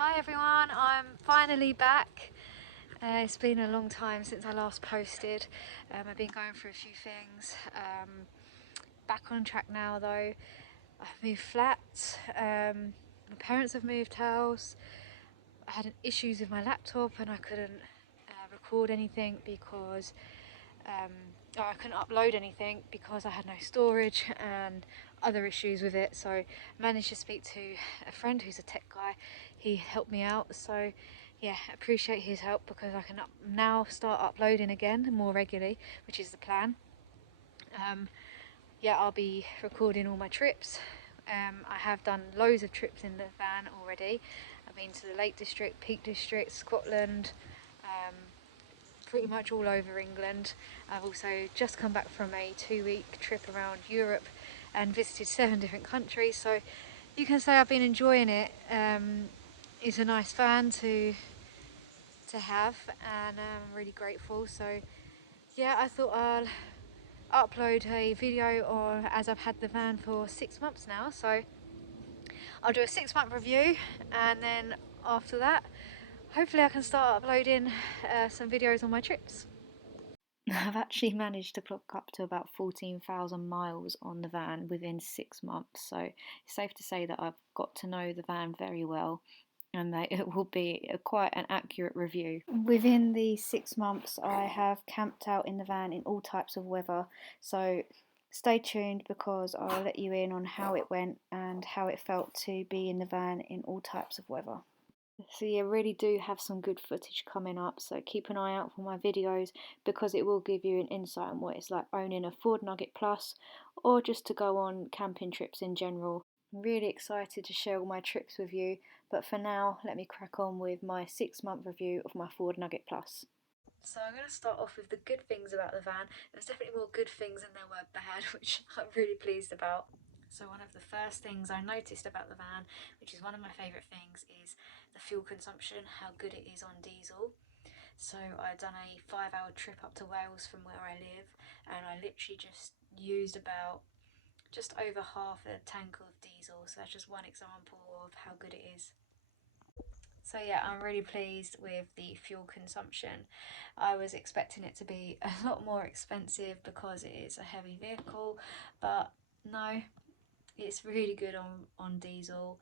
Hi everyone, I'm finally back. It's been a long time since I last posted. I've been going through a few things. Back on track now though. I've moved flat. My parents have moved house. I had issues with my laptop and I couldn't record anything because I couldn't upload anything because I had no storage and other issues with it. So I managed to speak to a friend who's a tech guy. He helped me out, so yeah, appreciate his help because I can now start uploading again more regularly, which is the plan. Yeah, I'll be recording all my trips. I have done loads of trips in the van already. I've been to the Lake District, Peak District, Scotland, um, pretty much all over England. I've also just come back from a 2-week trip around Europe and visited 7 different countries, so you can say I've been enjoying it. It's a nice van to have, and I'm really grateful. So yeah, I thought I'll upload a video on, as I've had the van for 6 months now, so I'll do a 6-month review, and then after that hopefully I can start uploading some videos on my trips. I've actually managed to clock up to about 14,000 miles on the van within 6 months, so it's safe to say that I've got to know the van very well and that it will be quite an accurate review. Within the 6 months, I have camped out in the van in all types of weather, so stay tuned because I'll let you in on how it went and how it felt to be in the van in all types of weather. So yeah, really do have some good footage coming up, so keep an eye out for my videos because it will give you an insight on what it's like owning a Ford Nugget Plus or just to go on camping trips in general. I'm really excited to share all my trips with you, but for now let me crack on with my 6-month review of my Ford Nugget Plus. So I'm going to start off with the good things about the van. There's definitely more good things than there were bad, which I'm really pleased about. So one of the first things I noticed about the van, which is one of my favourite things, is the fuel consumption, how good it is on diesel. So I'd done a 5-hour trip up to Wales from where I live, and I literally just used about just over half a tank of diesel. So that's just one example of how good it is. So yeah, I'm really pleased with the fuel consumption. I was expecting it to be a lot more expensive because it is a heavy vehicle, but no, it's really good on diesel.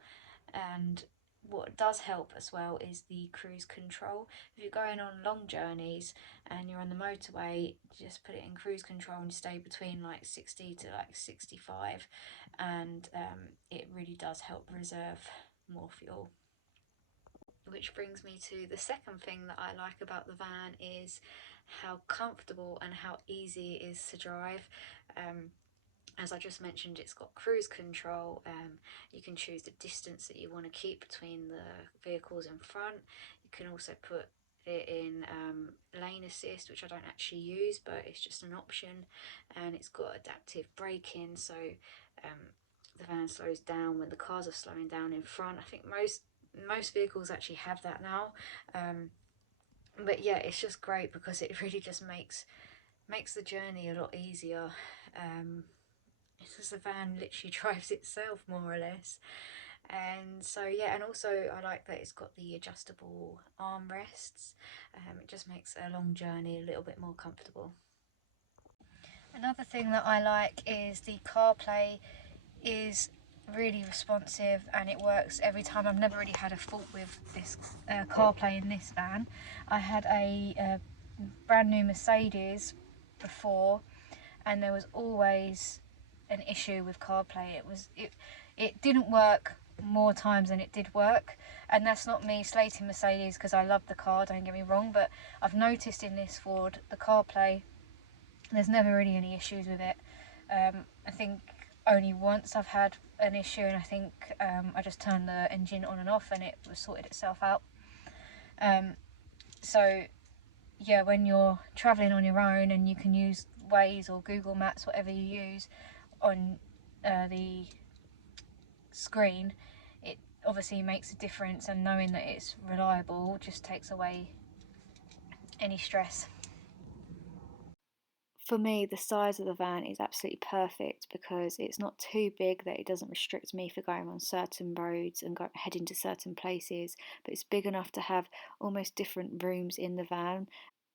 And what does help as well is the cruise control. If you're going on long journeys and you're on the motorway, just put it in cruise control and stay between like 60 to like 65, and it really does help reserve more fuel. Which brings me to the second thing that I like about the van is how comfortable and how easy it is to drive. As I just mentioned, it's got cruise control. You can choose the distance that you want to keep between the vehicles in front. You can also put it in lane assist, which I don't actually use, but it's just an option. And it's got adaptive braking, so the van slows down when the cars are slowing down in front. I think most vehicles actually have that now. But yeah, it's just great because it really just makes the journey a lot easier. It's because the van literally drives itself more or less. And so yeah, and also I like that it's got the adjustable armrests. It just makes a long journey a little bit more comfortable. Another thing that I like is the CarPlay is really responsive and it works every time. I've never really had a fault with this CarPlay in this van. I had a brand new Mercedes before, and there was always an issue with CarPlay. It didn't work more times than it did work, and that's not me slating Mercedes because I love the car, don't get me wrong, but I've noticed in this Ford the CarPlay, there's never really any issues with it. I think only once I've had an issue, and I think I just turned the engine on and off and it was sorted itself out. So yeah, when you're traveling on your own and you can use Waze or Google Maps, whatever you use on the screen, it obviously makes a difference, and knowing that it's reliable just takes away any stress. For me, the size of the van is absolutely perfect because it's not too big that it doesn't restrict me for going on certain roads and heading to certain places, but it's big enough to have almost different rooms in the van.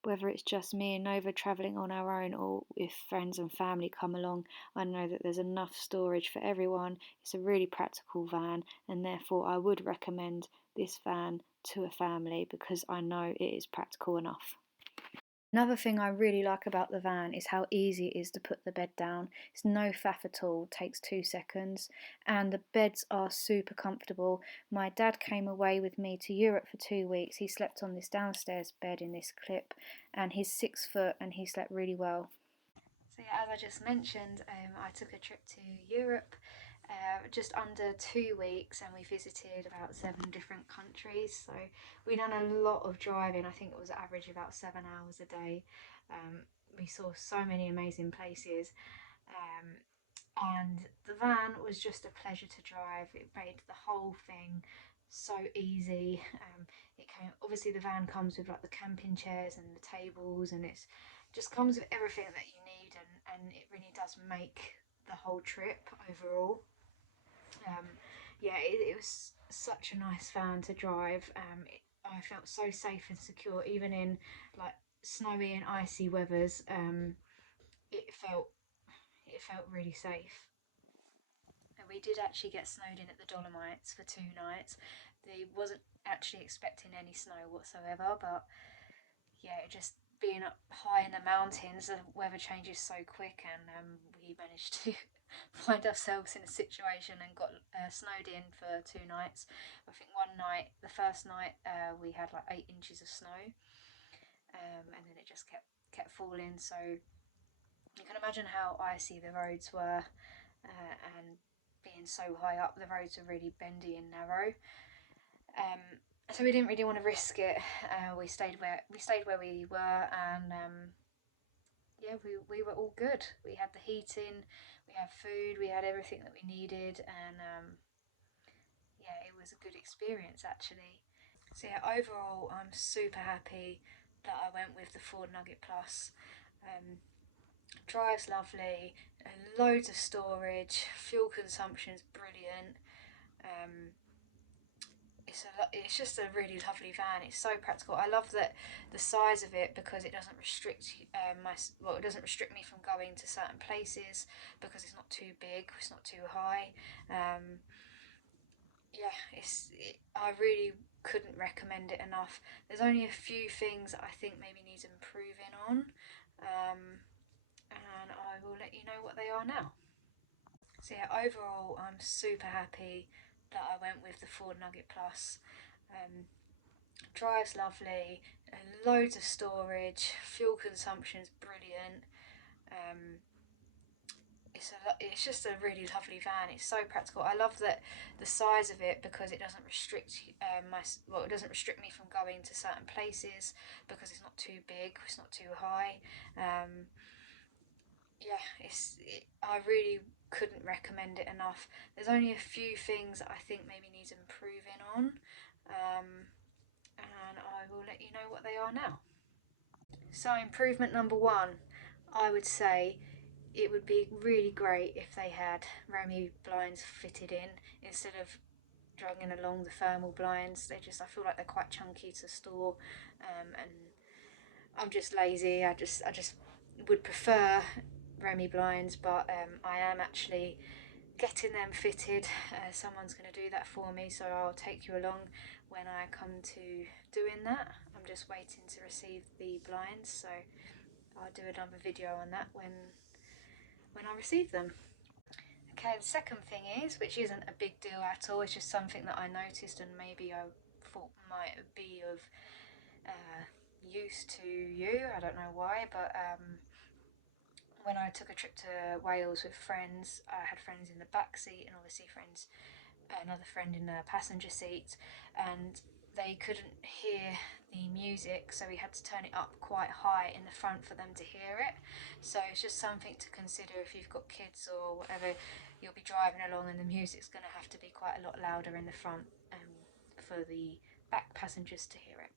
Whether it's just me and Nova travelling on our own or if friends and family come along, I know that there's enough storage for everyone. It's a really practical van, and therefore I would recommend this van to a family because I know it is practical enough. Another thing I really like about the van is how easy it is to put the bed down. It's no faff at all, takes 2 seconds, and the beds are super comfortable. My dad came away with me to Europe for 2 weeks. He slept on this downstairs bed in this clip, and he's 6 foot and he slept really well. So yeah, as I just mentioned, I took a trip to Europe, just under 2 weeks, and we visited about 7 different countries. So we done a lot of driving. I think it was average about 7 hours a day. We saw so many amazing places, um, and the van was just a pleasure to drive. It made the whole thing so easy. It came obviously the van comes with like the camping chairs and the tables, and it's just comes with everything that you need, and it really does make the whole trip overall. Um, yeah, it was such a nice van to drive. I felt so safe and secure, even in like snowy and icy weathers. It felt it felt really safe. And we did actually get snowed in at the Dolomites for 2 nights. They wasn't actually expecting any snow whatsoever, but yeah, just being up high in the mountains, the weather changes so quick, and we managed to find ourselves in a situation and got snowed in for 2 nights. I think one night, the first night, we had like 8 inches of snow, and then it just kept falling. So you can imagine how icy the roads were, and being so high up, the roads were really bendy and narrow. Um, so we didn't really want to risk it. We stayed where we were, and yeah, we were all good. We had the heating, we had food, we had everything that we needed, and yeah, it was a good experience actually. So yeah, overall, I'm super happy that I went with the Ford Nugget Plus. Um, drives lovely, loads of storage, fuel consumption's brilliant. Um, it's just a really lovely van. It's so practical. I love that the size of it because it doesn't restrict it doesn't restrict me from going to certain places because it's not too big, it's not too high. Yeah, I really couldn't recommend it enough. There's only a few things that I think maybe needs improving on, and I will let you know what they are now. So yeah, overall, I'm super happy that I went with the Ford Nugget Plus. Um, drives lovely, loads of storage, fuel consumption's brilliant. Um, it's just a really lovely van. It's so practical. I love that the size of it because it doesn't restrict it doesn't restrict me from going to certain places because it's not too big, it's not too high. Yeah, I really couldn't recommend it enough. There's only a few things that I think maybe needs improving on, and I will let you know what they are now. So, improvement number one, I would say it would be really great if they had Romy blinds fitted in instead of dragging along the thermal blinds. I feel like they're quite chunky to store, and I'm just lazy. I just would prefer Romy blinds, but I am actually getting them fitted. Someone's going to do that for me, so I'll take you along when I come to doing that. I'm just waiting to receive the blinds, so I'll do another video on that when I receive them. Okay, the second thing is, which isn't a big deal at all, it's just something that I noticed and maybe I thought might be of use to you. I don't know why, but when I took a trip to Wales with friends, I had friends in the back seat and obviously another friend in the passenger seat, and they couldn't hear the music, so we had to turn it up quite high in the front for them to hear it. So it's just something to consider if you've got kids or whatever. You'll be driving along, and the music's going to have to be quite a lot louder in the front for the back passengers to hear it.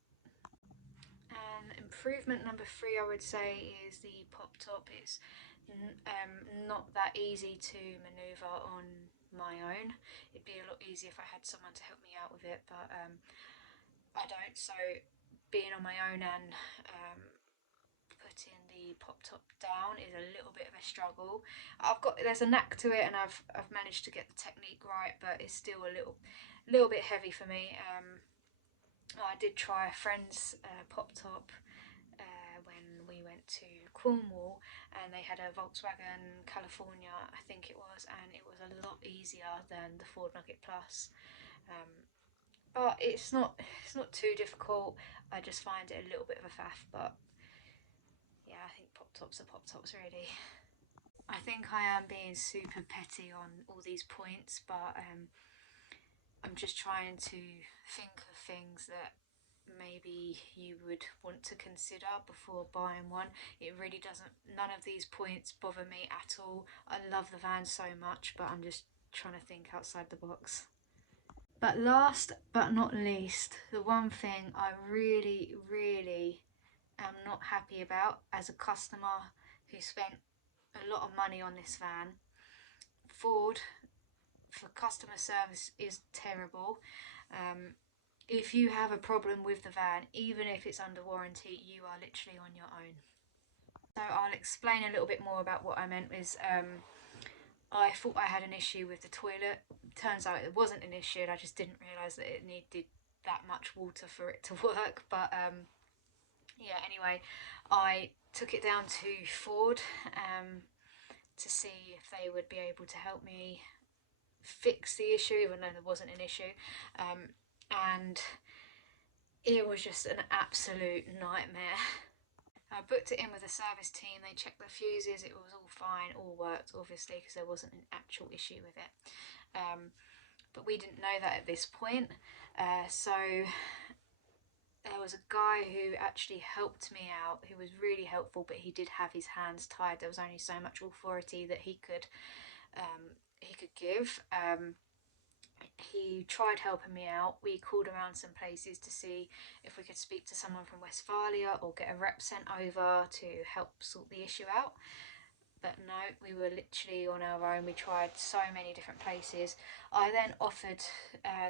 And improvement number three, I would say, is the pop top. It's not that easy to maneuver on my own. It'd be a lot easier if I had someone to help me out with it, but I don't. So being on my own and putting the pop top down is a little bit of a struggle. There's a knack to it, and I've managed to get the technique right, but it's still a little bit heavy for me. I did try a friend's pop top when we went to Cornwall, and they had a Volkswagen California, I think it was, and it was a lot easier than the Ford Nugget Plus. Um, but it's not too difficult. I just find it a little bit of a faff, but yeah, I think pop tops are pop tops really. I think I am being super petty on all these points, but I'm just trying to think of things that maybe you would want to consider before buying one. It really doesn't, none of these points bother me at all. I love the van so much, but I'm just trying to think outside the box. But last but not least, the one thing I really am not happy about as a customer who spent a lot of money on this van. Ford for customer service is terrible. If you have a problem with the van, even if it's under warranty, you are literally on your own. So I'll explain a little bit more about what I meant is I thought I had an issue with the toilet. Turns out it wasn't an issue, and I just didn't realise that it needed that much water for it to work. But yeah, anyway, I took it down to Ford to see if they would be able to help me fix the issue, even though there wasn't an issue. And it was just an absolute nightmare. I booked it in with the service team. They checked the fuses. It was all fine, all worked, obviously, because there wasn't an actual issue with it. But we didn't know that at this point. So there was a guy who actually helped me out, who was really helpful, but he did have his hands tied. There was only so much authority that he could give. He tried helping me out. We called around some places to see if we could speak to someone from Westphalia or get a rep sent over to help sort the issue out. But no, we were literally on our own. We tried so many different places. I then offered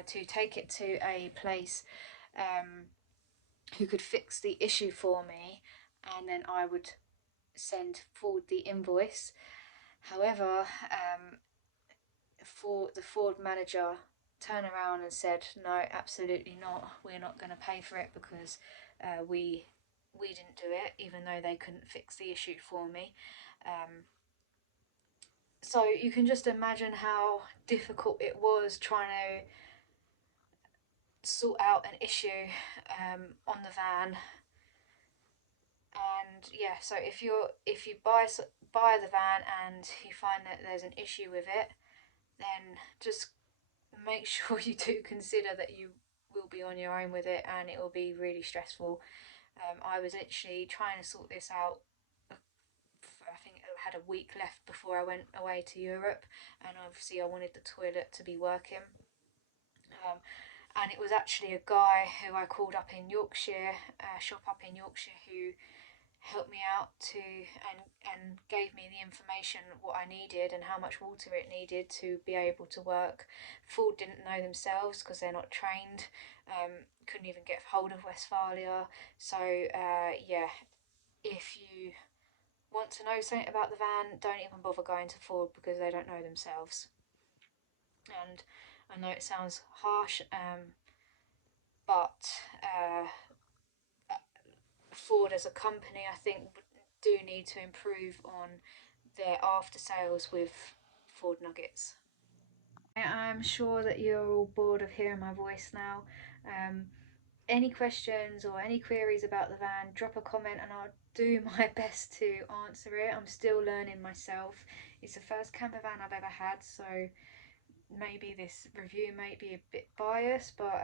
to take it to a place who could fix the issue for me, and then I would send forward the invoice. However, for the Ford manager turned around and said, "No, absolutely not. We're not going to pay for it because we didn't do it, even though they couldn't fix the issue for me." So you can just imagine how difficult it was trying to sort out an issue on the van. And yeah, so if you buy the van and you find that there's an issue with it, then just make sure you do consider that you will be on your own with it, and it will be really stressful. I was literally trying to sort this out. I think I had a week left before I went away to Europe, and obviously I wanted the toilet to be working. And it was actually a guy who I called up in Yorkshire, a shop up in Yorkshire, who helped me out to and gave me the information what I needed and how much water it needed to be able to work. Ford didn't know themselves because they're not trained. Couldn't even get hold of Westphalia. So yeah, if you want to know something about the van, don't even bother going to Ford because they don't know themselves. And I know it sounds harsh, but Ford as a company, I think, do need to improve on their after sales with Ford Nuggets. I'm sure that you're all bored of hearing my voice now. Um, any questions or any queries about the van, drop a comment and I'll do my best to answer it. I'm still learning myself. It's the first camper van I've ever had, so maybe this review may be a bit biased, but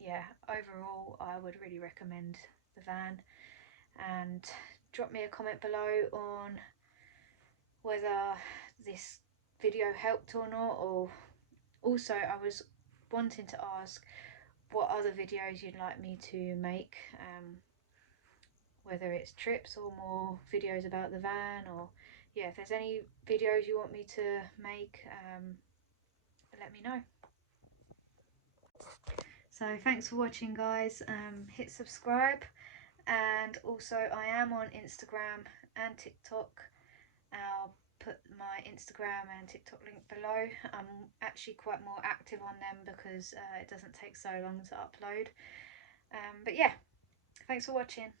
yeah, overall, I would really recommend the van. And drop me a comment below on whether this video helped or not. Or also, I was wanting to ask, what other videos you'd like me to make, whether it's trips or more videos about the van, or yeah, if there's any videos you want me to make, let me know. So thanks for watching, guys. Hit subscribe, and also I am on Instagram and TikTok. I'll put my Instagram and TikTok link below. I'm actually quite more active on them because it doesn't take so long to upload. But yeah, thanks for watching.